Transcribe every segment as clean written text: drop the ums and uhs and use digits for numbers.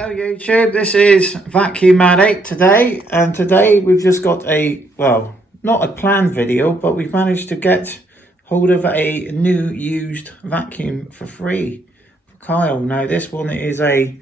Hello YouTube, this is Vacuum Addict today, and today we've just got a, well, not a planned video, but we've managed to get hold of a new used vacuum for free for Kyle. Now this one is a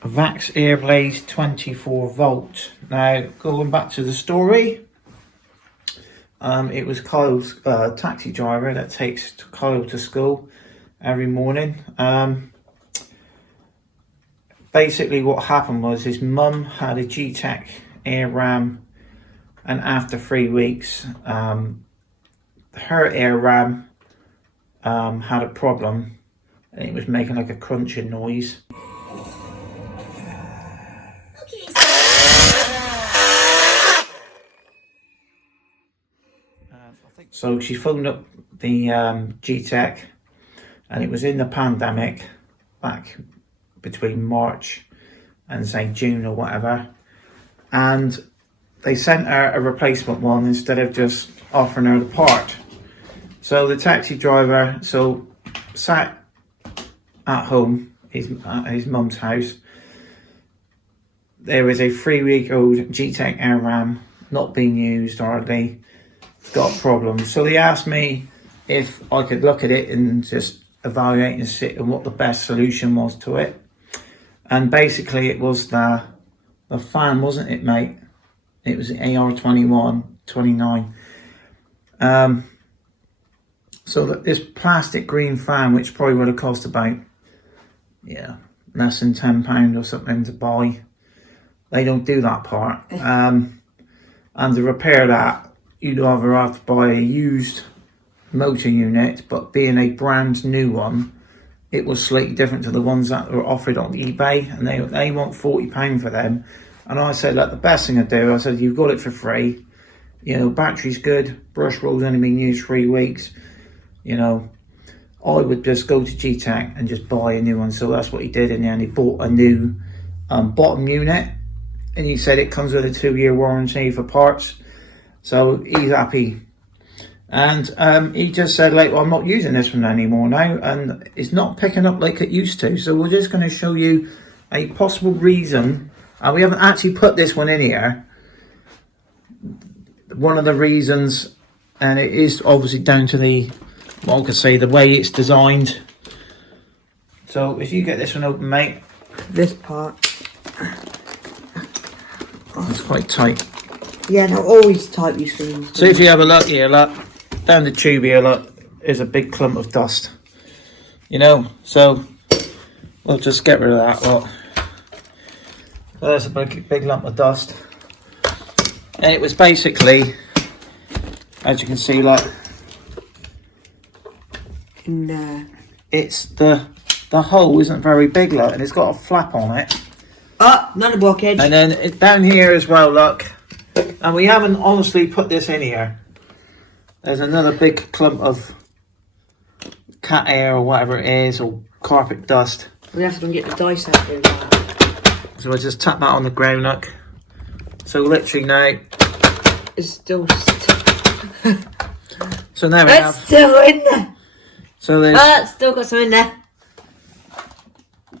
Vax Airblaze 24 volt. Now going back to the story, it was Kyle's taxi driver that takes Kyle to school every morning. Basically what happened was his mum had a G-Tech air ram, and after 3 weeks her air ram had a problem and it was making like a crunching noise. So she phoned up the G-Tech, and it was in the pandemic back between March and say June or whatever, and they sent her a replacement one instead of just offering her the part. So the taxi driver sat at home, at his mum's house. There was a 3-week-old G-Tech air ram not being used hardly, got problems. So they asked me if I could look at it and just evaluate and see what the best solution was to it. And basically it was the fan, wasn't it, mate? It was the AR29. So that this plastic green fan, which probably would have cost about, less than £10 or something to buy. They don't do that part. And to repair that, you'd either have to buy a used motor unit, but being a brand new one, it was slightly different to the ones that were offered on eBay, and they want £40 for them. And I said, look, the best thing to do, I said, you've got it for free. You know, battery's good, brush roll's only been used 3 weeks. You know, I would just go to G-Tech and just buy a new one. So that's what he did in the end. He bought a new bottom unit, and he said it comes with a 2-year warranty for parts. So he's happy. And he just said, like, well, I'm not using this one anymore now, and it's not picking up like it used to. So we're just going to show you a possible reason. We haven't actually put this one in here. One of the reasons, and it is obviously down to the, what I could say, the way it's designed. So if you get this one open, mate. This part. It's quite tight. Yeah, they're always tight, these things. So if you have a look here, look. Down the tube here, look, is a big clump of dust. You know, so we'll just get rid of that. Look, there's a big lump of dust, and it was basically, as you can see, like, it's the hole isn't very big, look, and it's got a flap on it. Oh, another blockage. And then down here as well, look, and we haven't honestly put this in here. There's another big clump of cat hair or whatever it is, or carpet dust. We have to get the dice out of that. So we'll just tap that on the ground, look. So literally now, it's still so now we have. It's still in there. So there's. It's still got some in there.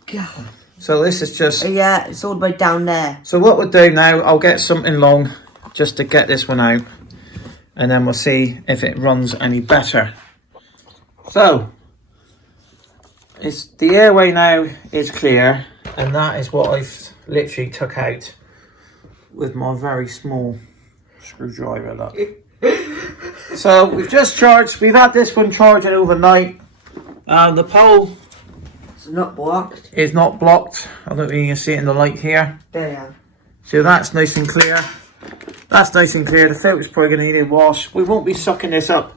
God. So this is just. Yeah, it's all the way down there. So what we'll do now, I'll get something long just to get this one out, and then we'll see if it runs any better. So it's the airway now is clear, and that is what I've literally took out with my very small screwdriver. Look. So we've just charged. We've had this one charging overnight. The pole it's not blocked. is not blocked. I don't think you can see it in the light here. There you are. So that's nice and clear. That's nice and clear. The filter's probably going to need a wash. We won't be sucking this up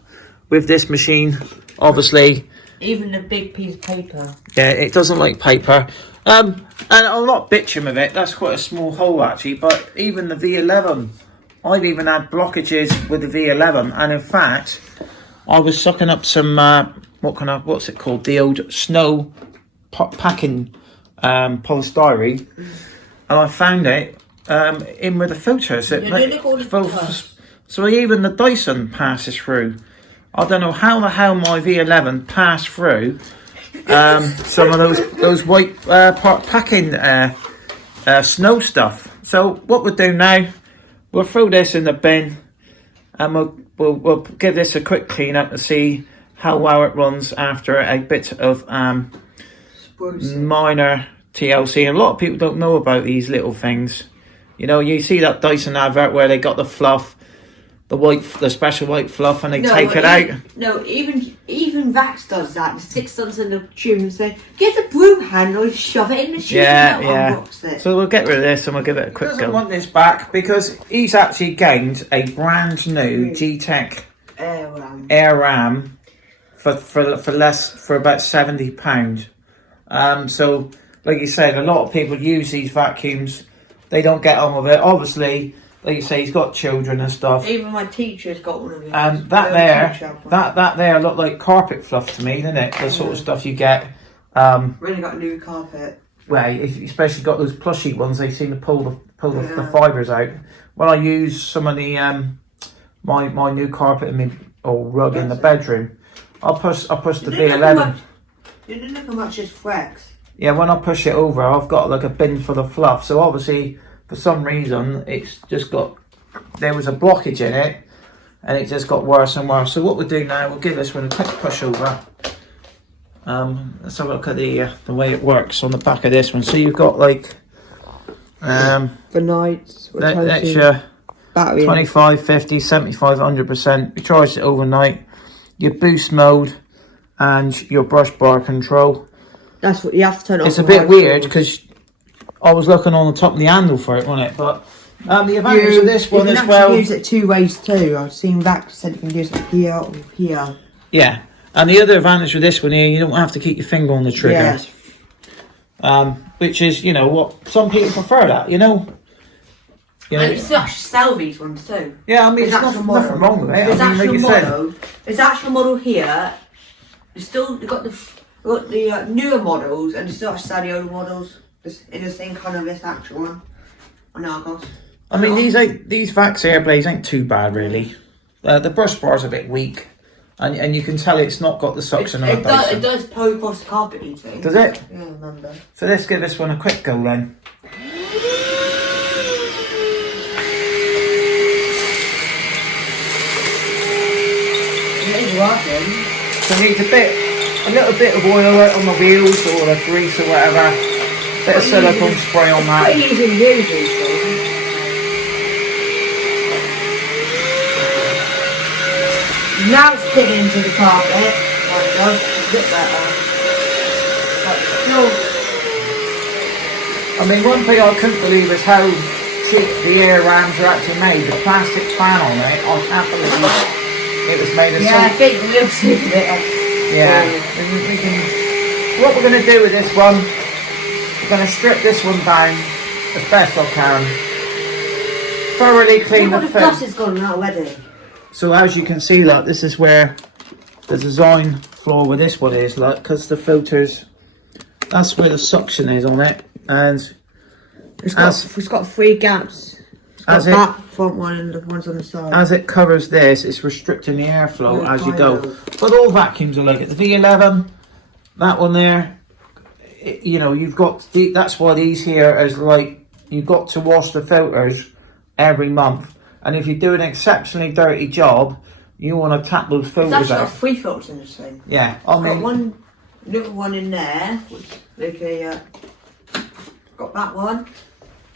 with this machine, obviously. Even the big piece of paper. Yeah, it doesn't like paper. And I'm not bitching with it. That's quite a small hole actually. But even the V11, I've even had blockages with the V11. And in fact, I was sucking up some what's it called? The old snow packing polystyrene, and I found it. In with the filter, so even the Dyson passes through. I don't know how the hell my V11 passed through some of those white packing snow stuff. So what we'll do now, we'll throw this in the bin, and we'll give this a quick clean up to see how well it runs after a bit of minor TLC. And a lot of people don't know about these little things. You know, you see that Dyson advert where they got the fluff, the special white fluff, and they take it out. No, even Vax does that. Sticks something in the tube and say, "Get a broom handle, shove it in the tube, and unbox it." So we'll get rid of this and we'll give it a quick go. Doesn't want this back because he's actually gained a brand new G-Tech Air Ram for about £70. So like you said, a lot of people use these vacuums. They don't get on with it. Obviously, like you say, he's got children and stuff. Even my teacher's got one of these. And that there looked like carpet fluff to me, didn't it? The sort of stuff you get. Really got new carpet. Well, if you especially got those plushy ones, they seem to pull the fibres out. When I use some of the my new carpet or rug in the bedroom, I'll push the B11. You didn't look how much it's flex. Yeah, when I push it over, I've got like a bin full of fluff. So obviously, for some reason, it's just there was a blockage in it, and it just got worse and worse. So what we'll do now, we'll give this one a quick push over. Let's have a look at the way it works on the back of this one. So you've got like for nights, that's your battery 25, 50, 75, 100%. You charge it overnight. Your boost mode and your brush bar control. That's what you have to turn off. It's a bit weird because I was looking on the top of the handle for it, wasn't it? But the advantage of this one as well. You can use it two ways too. I've seen Vax said you can use it here or here. Yeah, and the other advantage with this one here, you don't have to keep your finger on the trigger. Yeah. Which is, you know, what some people prefer that, you know. And you still actually sell these ones too. Yeah, I mean, there's nothing wrong with it. There's I mean, there's actual model here. You've got the newer models, and you still actually sell the older models in the same kind of this actual one on Argos. I mean, these Vax Airblades ain't too bad really. The brush bar's a bit weak, and you can tell it's not got the suction on it. It does pull across the carpet eating. Does it? Yeah, I remember. So let's give this one a quick go then. So it needs a little bit of oil on the wheels or the grease or whatever. Bit of silicone spray on that. Pretty easy to use these things. Now it's fitting into the carpet. Like it does. It's a bit better. But still. I mean, one thing I couldn't believe is how cheap the air rams are actually made. The plastic fan on it, I can't believe it was made of I think we'll see it. Yeah. What we're going to do with this one, we're going to strip this one down as best I can. Thoroughly clean the filter. The dust is gone now already. So as you can see, look, this is where the design flaw with this one is, like, because the filters, that's where the suction is on it, and it's got 3 gaps. As that front one and the ones on the side. As it covers this, it's restricting the airflow as you go. But all vacuums are like it. The V11, that one there, you know, you've got that's why these here is like you've got to wash the filters every month. And if you do an exceptionally dirty job, you want to tap those filters out. It's actually got 3 filters in this thing. Yeah, I've got one little one in there. Got that one.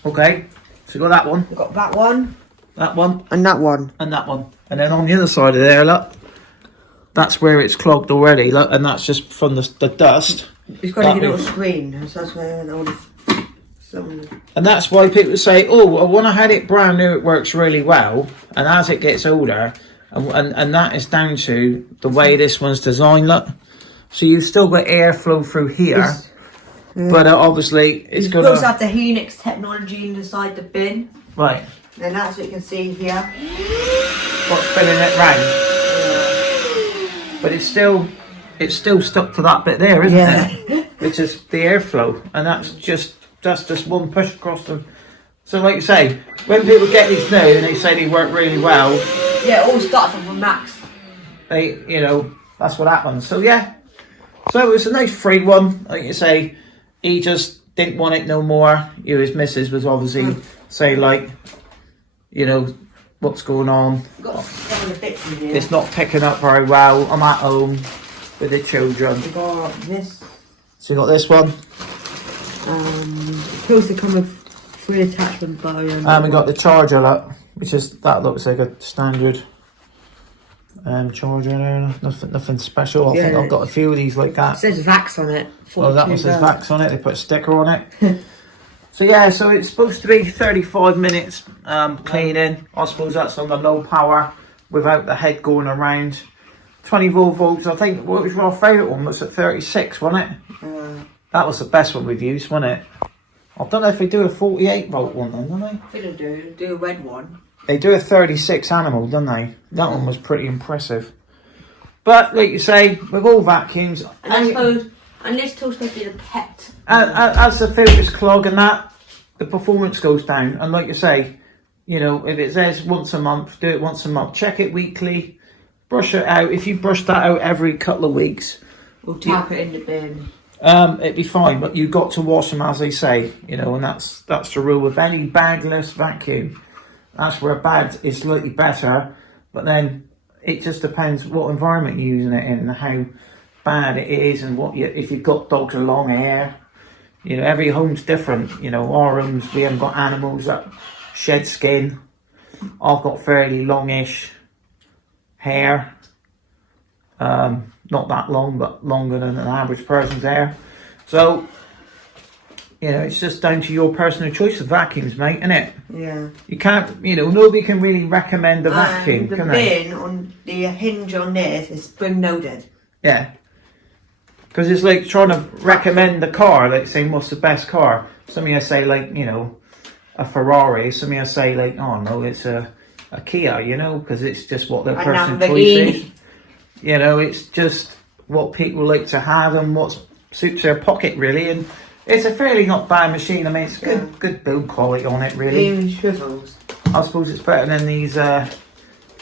Okay. So you've got that one. We've got that one. That one. And that one. And that one. And then on the other side of there, look, that's where it's clogged already, look, and that's just from the dust. It's got a little screen, so that's where all the... And that's why people say, oh, when I had it brand new, it works really well. And as it gets older, and that is down to the way this one's designed, look. So you've still got airflow through here. But obviously, it's going to... It goes out the Helix technology inside the bin. Right. And that's what you can see here. What's spinning it round? Yeah. But it's still stuck to that bit there, isn't it? Which is the airflow. And that's just one push across the... So like you say, when people get these new and they say they work really well... Yeah, it all starts from Max. You know, that's what happens. So yeah. So it was a nice free one. Like you say, he just didn't want it no more. His missus was obviously say like, you know, what's going on. Got some of the bits in here. It's not picking up very well. I'm at home with the children. We got this. So you got this one. It's supposed to come with 3 attachment by. And we got the charger, look, which is that looks like a standard charger there. Nothing special. I think I've got a few of these like that. It says Vax on it. Oh, that one says Vax on it. They put a sticker on it. So yeah, so it's supposed to be 35 minutes cleaning. I suppose that's on the low power without the head going around. 24 volts. I think what was our favourite one was at 36, wasn't it? That was the best one we've used, wasn't it? I don't know if they do a 48 volt one then, don't they? I think they do. They do a red one. They do a 36 animal, don't they? That one was pretty impressive. But like you say, with all vacuums, and I suppose, and this tool's supposed to be the pet. As the filters clog and that, the performance goes down. And like you say, you know, if it says once a month, do it once a month. Check it weekly, brush it out. If you brush that out every couple of weeks, we'll tap it in the bin. It'd be fine. But you've got to wash them as they say, you know, and that's the rule with any badless vacuum. That's where bad is slightly better, but then it just depends what environment you're using it in and how bad it is, and if you've got dogs with long hair. You know, every home's different. You know, our homes, we haven't got animals that shed skin. I've got fairly longish hair. Not that long, but longer than an average person's hair. So, you know, it's just down to your personal choice of vacuums, mate, isn't it? Yeah. You can't, you know, nobody can really recommend a vacuum, the can they? bin on the hinge on this is spring loaded. Yeah. Because it's like trying to recommend the car, like saying what's the best car. Some of you say like, you know, a Ferrari. Some of you say like, oh no, it's a Kia, you know, because it's just what their personal choice is. You know, it's just what people like to have and what suits their pocket really. And it's a fairly not bad machine. I mean, it's good build quality on it really. Even shrivels. I suppose it's better than these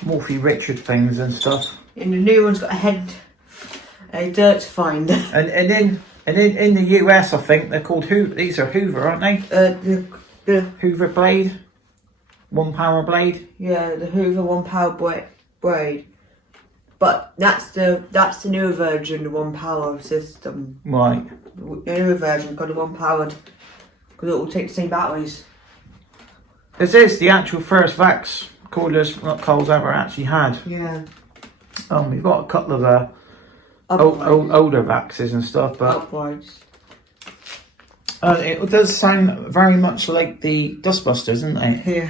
Morphy Richard things and stuff. And the new one's got a dirt finder. And then in the US, I think they're called these are Hoover, aren't they? The Hoover blade, 1 power blade. Yeah, the Hoover 1 power blade. But that's the newer version, the 1 power system. Right. The newer version got the 1 powered because it will take the same batteries. This is the actual first Vax cordless that Cole's ever actually had. Yeah. We've got a couple of older Vaxes and stuff, but upwards. It does sound very much like the Dustbusters, doesn't it? Yeah.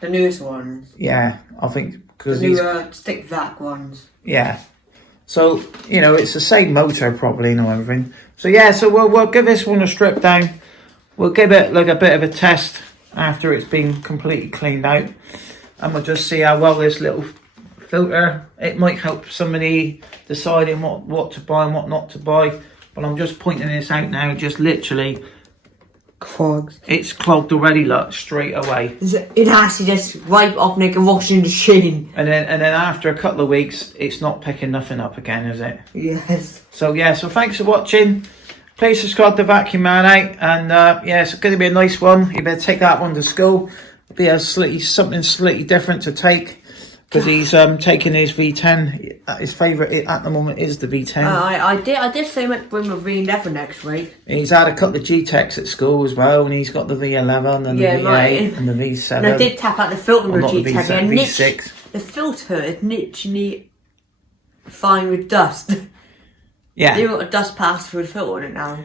The newest ones. Yeah, I think because the newer stick vac ones. Yeah. So, you know, it's the same motor probably and everything. So yeah, so we'll give this one a strip down. We'll give it like a bit of a test after it's been completely cleaned out. And we'll just see how well this little filter, it might help somebody deciding what to buy and what not to buy. But I'm just pointing this out now, just literally clogged. It's clogged already, look, straight away. It has to just wipe off like a washing machine. And then after a couple of weeks, it's not picking nothing up again, is it? Yes. So yeah, so thanks for watching. Please subscribe to Vacuum Man out, and yeah, it's going to be a nice one. You better take that one to school. Be something slightly different to take, because he's taking his V10. His favourite at the moment is the V10. I did say I meant to bring my V11 next week. He's had a couple of G-Techs at school as well, and he's got the V11 and the V8 and the V7. And I did tap out the filter with G-Tech, and V6. The filter is literally fine with dust. Yeah. You've got a dust pass through the filter on it now.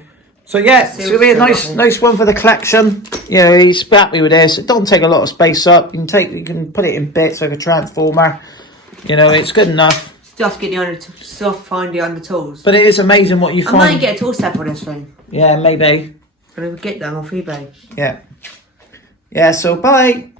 So yeah, it's going to be a nice one for the collection. You know, he's happy with this. It don't take a lot of space up. You can put it in bits like a transformer. You know, it's good enough. Stuff finding on the tools. But it is amazing what you find. I might get a tool set for this thing. Yeah, maybe. But I would get them off eBay. Yeah. Yeah, so bye.